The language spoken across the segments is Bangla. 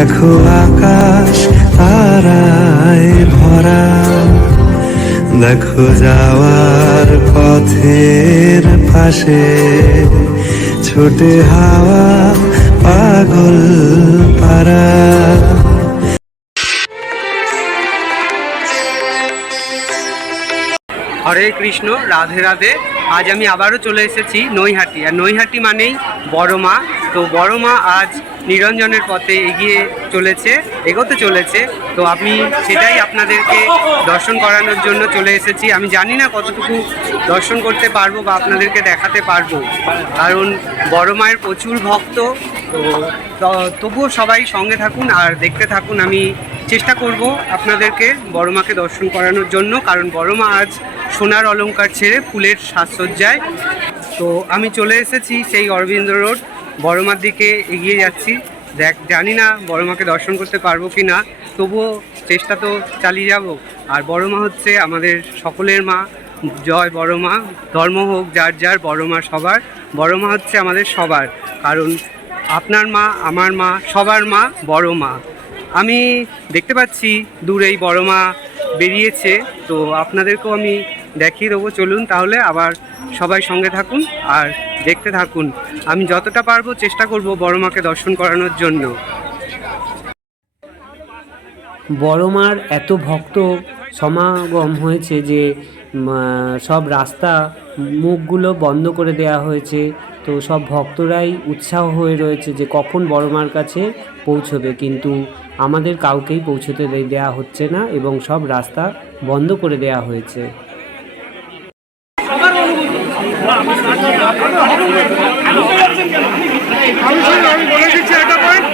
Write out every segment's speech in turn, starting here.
দেখো আকাশ তারায় ভরা। দেখো যাওয়ার পথের পাশে ছোটে হাওয়া পাগল পারা হরে কৃষ্ণ, রাধে রাধে। আজ আমি আবারও চলে এসেছি নৈহাটি। আর নৈহাটি মানেই বড় মা। তো বড় মা আজ নিরঞ্জনের পথে এগিয়ে চলেছে, এগোতে চলেছে। তো আমি সেটাই আপনাদেরকে দর্শন করানোর জন্য চলে এসেছি। আমি জানি না কতটুকু দর্শন করতে পারব বা আপনাদেরকে দেখাতে পারব। কারণ বড় মায়ের প্রচুর ভক্ত, তো তবুও সবাই সঙ্গে থাকুন আর দেখতে থাকুন। আমি চেষ্টা করব আপনাদেরকে বড় মাকে দর্শন করানোর জন্য, কারণ বড় মা আজ সোনার অলংকার ছেড়ে ফুলের সাজসজ্জায়। তো আমি চলে এসেছি সেই অরবিন্দ রোড। বড় মার দিকে এগিয়ে যাচ্ছি। দেখ, জানি না বড় মাকে দর্শন করতে পারব কি না, তবুও চেষ্টা তো চালিয়ে যাব। আর বড় মা হচ্ছে আমাদের সকলের মা। জয় বড় মা ধর্ম হোক, যার যার বড় মা সবার। বড় মা হচ্ছে আমাদের সবার। কারণ আপনার মা, আমার মা, সবার মা বড় মা আমি দেখতে পাচ্ছি দূরেই বড় মা বেরিয়েছে। তো আপনাদেরকেও আমি দেখিয়ে দেবো। চলুন তাহলে আবার সবাই সঙ্গে থাকুন আর দেখতে থাকুন। আমি যতটা পারব চেষ্টা করব বড় মাকে দর্শন করানোর জন্য। বড় মার এত ভক্ত সমাগম হয়েছে যে সব রাস্তা মুখগুলো বন্ধ করে দেয়া হয়েছে। তো সব ভক্তরাই উৎসাহ হয়ে রয়েছে যে কখন বড় মার কাছে পৌঁছবে। কিন্তু আমাদের কাউকেই পৌঁছতে দে- দেয়া হচ্ছে না এবং সব রাস্তা বন্ধ করে দেয়া হয়েছে আমি শুনুন, আমি বলে দিচ্ছি একটা পয়েন্ট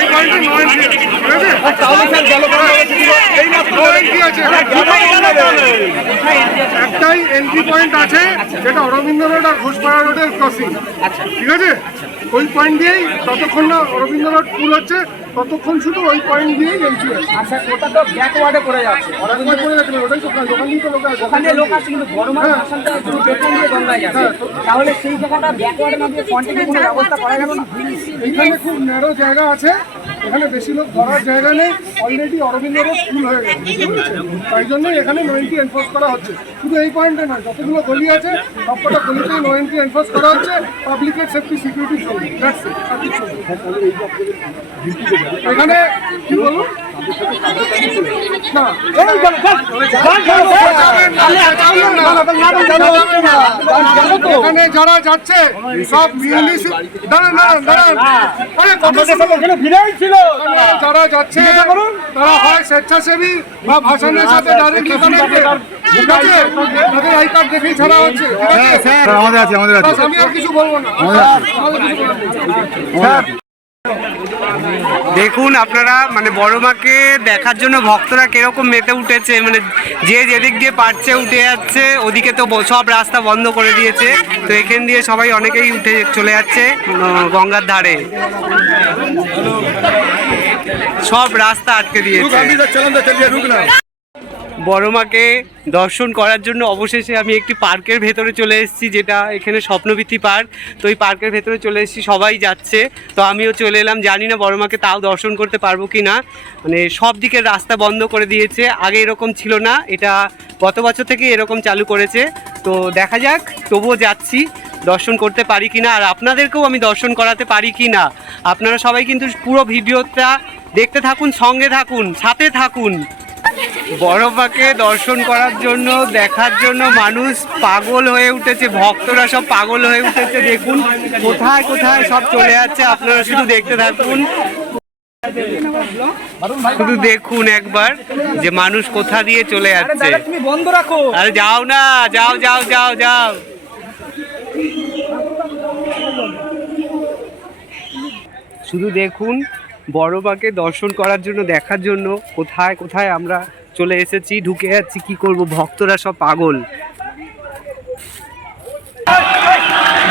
এই পয়েন্টে নো এন্ট্রি ঠিক আছে নো এন্ট্রি আছে একটাই এন্ট্রি পয়েন্ট আছে যেটা অরবিন্দ রোড আর ঘোষপাড়া রোডের ক্রসিং ঠিক আছে? ওই পয়েন্ট দিয়েই ততক্ষণ না অরবিন্দ রোড ফুল হচ্ছে ততক্ষণ শুধু ওই পয়েন্ট দিয়েই এন্ট্রি আছে আচ্ছা ওটা তো ব্যাকওয়ার্ডে পড়ে যাচ্ছে। না, ওটাই তো তো লোক। ওখানে লোক আছে কিন্তু শুধু দিয়ে গঙ্গায় যাচ্ছে। তাহলে সেই জায়গাটা ব্যাকওয়ার্ডে না দিয়ে কন্টিনিউ ব্যবস্থা করা গেল না? এখানে খুব ন্যারো জায়গা আছে এখানে বেশি লোক ধরার জায়গা নেই। অলরেডি অরবিন্দ রোড ফুল হয়ে গেছে তাই জন্য এখানে নয়েন্টি এনফোর্স করা হচ্ছে। শুধু এই পয়েন্টে নয়, যতগুলো গলি আছে, সবকটা গলিতেই নো এন্ট্রি এনফোর্স করা হচ্ছে পাবলিকের সেফটি সিকিউরিটি চলবে না। এখানে কি বলুন? না এখানে যারা যাচ্ছে সব ইংলিশ দাঁড়ান যারা যাচ্ছে তারা হয় স্বেচ্ছাসেবী বা ভাষণের সাথে ডাইরেক্টলি ঠিক আছে তাদের আই কার্ড দেখেই ছাড়া হচ্ছে ঠিক আছে? আমাদের আছে আমাদের আছে। আমি আর কিছু বলব না। দেখুন আপনারা মানে বড় মাকে দেখার জন্য ভক্তরা কীরকম মেতে উঠেছে মানে যে যেদিক দিয়ে পারছে উঠে যাচ্ছে, ওদিকে তো সব রাস্তা বন্ধ করে দিয়েছে। তো এখান দিয়ে সবাই অনেকেই উঠে চলে যাচ্ছে গঙ্গার ধারে। সব রাস্তা আটকে দিয়েছে। বড় মাকে দর্শন করার জন্য অবশেষে আমি একটি পার্কের ভেতরে চলে এসেছি, যেটা এখানে স্বপ্নবীথি পার্ক। তো এই পার্কের ভেতরে চলে এসেছি, সবাই যাচ্ছে। তো আমিও চলে এলাম, জানি না বড় মাকে তাও দর্শন করতে পারব কি না। মানে সব দিকের রাস্তা বন্ধ করে দিয়েছে, আগে এরকম ছিল না, এটা গত বছর থেকে এরকম চালু করেছে। তো দেখা যাক, তবুও যাচ্ছি, দর্শন করতে পারি কি না, আর আপনাদেরকেও আমি দর্শন করাতে পারি কি না। আপনারা সবাই কিন্তু পুরো ভিডিওটা দেখতে থাকুন, সঙ্গে থাকুন, সাথে থাকুন। বড় মাকে দর্শন করার জন্য দেখার জন্য মানুষ পাগল হয়ে উঠেছে ভক্তরা সব পাগল হয়ে উঠেছে। দেখুন কোথায় কোথায় সব চলে যাচ্ছে আপনারা শুধু দেখতে থাকুন। শুধু দেখুন একবার যে মানুষ কোথা দিয়ে চলে যাচ্ছে। বন্ধ রাখো। আরে যাও না যাও যাও যাও যাও। শুধু দেখুন বড় মাকে দর্শন করার জন্য দেখার জন্য কোথায় কোথায় আমরা চলে এসেছি, ঢুকে যাচ্ছি, কি করব? ভক্তরা সব পাগল।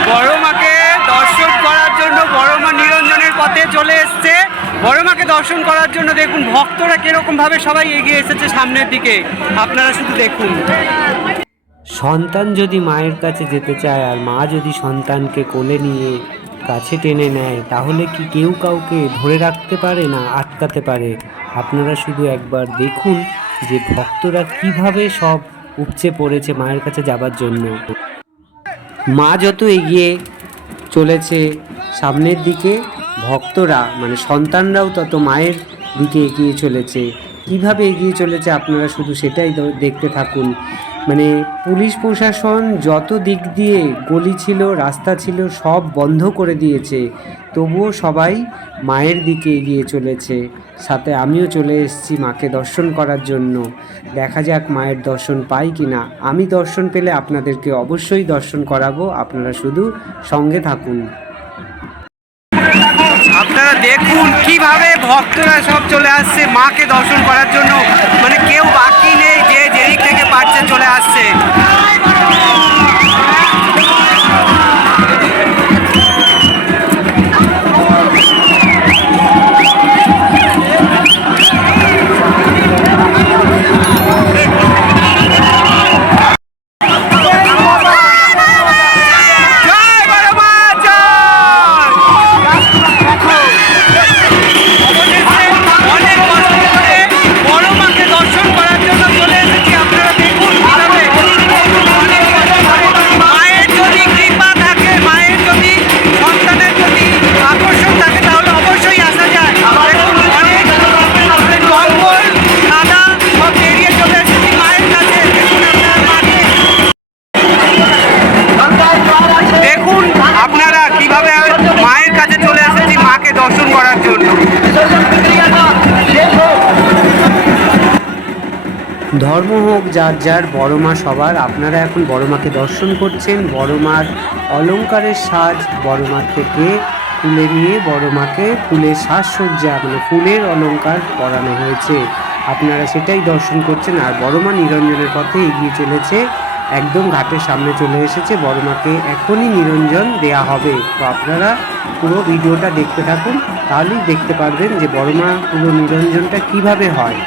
বড় মাকে দর্শন করার জন্য বড় মা নিরঞ্জনের পথে চলে এসছে। বড় মাকে দর্শন করার জন্য দেখুন, ভক্তরা কীরকম ভাবে সবাই এগিয়ে এসেছে সামনের দিকে। আপনারা শুধু দেখুন। সন্তান যদি মায়ের কাছে যেতে চায়, আর মা যদি সন্তানকে কোলে নিয়ে কাছে টেনে নেয়, তাহলে কি কেউ কাউকে ধরে রাখতে পারে না আটকাতে পারে? আপনারা শুধু একবার দেখুন। যে ভক্তরা কীভাবে সব উপচে পড়েছে মায়ের কাছে যাবার জন্য। মা যত এগিয়ে চলেছে সামনের দিকে, ভক্তরা মানে সন্তানরাও তত মায়ের দিকে এগিয়ে চলেছে। কীভাবে এগিয়ে চলেছে আপনারা শুধু সেটাই দেখতে থাকুন। মানে পুলিশ প্রশাসন যত দিক দিয়ে গলি ছিল, রাস্তা ছিল, সব বন্ধ করে দিয়েছে। তবুও সবাই মায়ের দিকে এগিয়ে চলেছে। সাথে আমিও চলে এসেছি মাকে দর্শন করার জন্য। দেখা যাক মায়ের দর্শন পাই কি না আমি দর্শন পেলে আপনাদেরকে অবশ্যই দর্শন করাবো। আপনারা শুধু সঙ্গে থাকুন। আপনারা দেখুন কীভাবে ভক্তরা সব চলে আসছে মাকে দর্শন করার জন্য। মানে কেউ বাকি নেই যে যেদিক থেকে পারছে চলে আসছে। ধর্ম হোক, যার যার বড় মা সবার। আপনারা এখন বড় মাকে দর্শন করছেন। বড় মার অলঙ্কারের সাজ বড় মার থেকে তুলে নিয়ে বড় মাকে ফুলের সাজসজ্জা মানে ফুলের অলঙ্কার পরানো হয়েছে। আপনারা সেটাই দর্শন করছেন। আর বড় মা নিরঞ্জনের পথে এগিয়ে চলেছে। একদম ঘাটের সামনে চলে এসেছে। বড় মাকে এখনই নিরঞ্জন দেয়া হবে। তো আপনারা পুরো ভিডিওটা দেখতে থাকুন। তাহলেই দেখতে পারবেন যে বড় মা পুরো নিরঞ্জনটা কীভাবে হয়।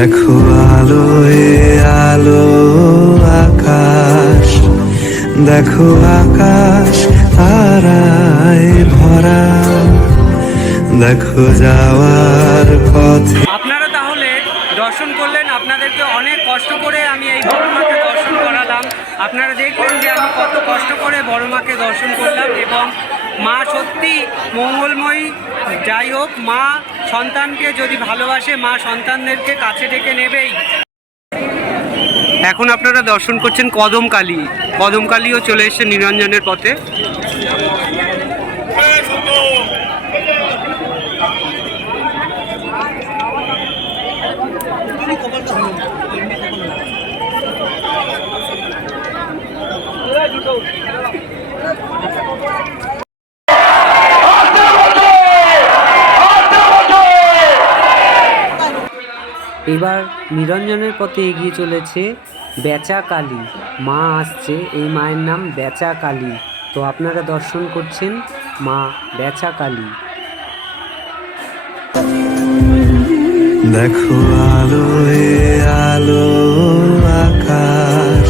দেখো আলোয়, আলো আকাশ। দেখো আকাশ তারায় ভরা। দেখো যাওয়ার পথে আপনারা তাহলে দর্শন করলেন, আপনাদেরকে অনেক কষ্ট করে আমি এই বড় মাকে দর্শন করালাম আপনারা দেখলেন যে আমি কত কষ্ট করে বড় মাকে দর্শন করলাম এবং মা সত্যি মঙ্গলময়ী। যাই হোক, মা সন্তানকে যদি ভালোবাসে, মা সন্তানদেরকে কাছে ডেকে নেবেই। এখন আপনারা দর্শন করছেন কদমকালী। কদমকালীও চলে এসছে নিরঞ্জনের পথে। এবার নিরঞ্জনের পথে এগিয়ে চলেছে বেচা কালী মা আসছে, এই মায়ের নাম বেচা কালী তো আপনারা দর্শন করছেন মা বেচা কালী দেখো আলো আলো, আকাশ।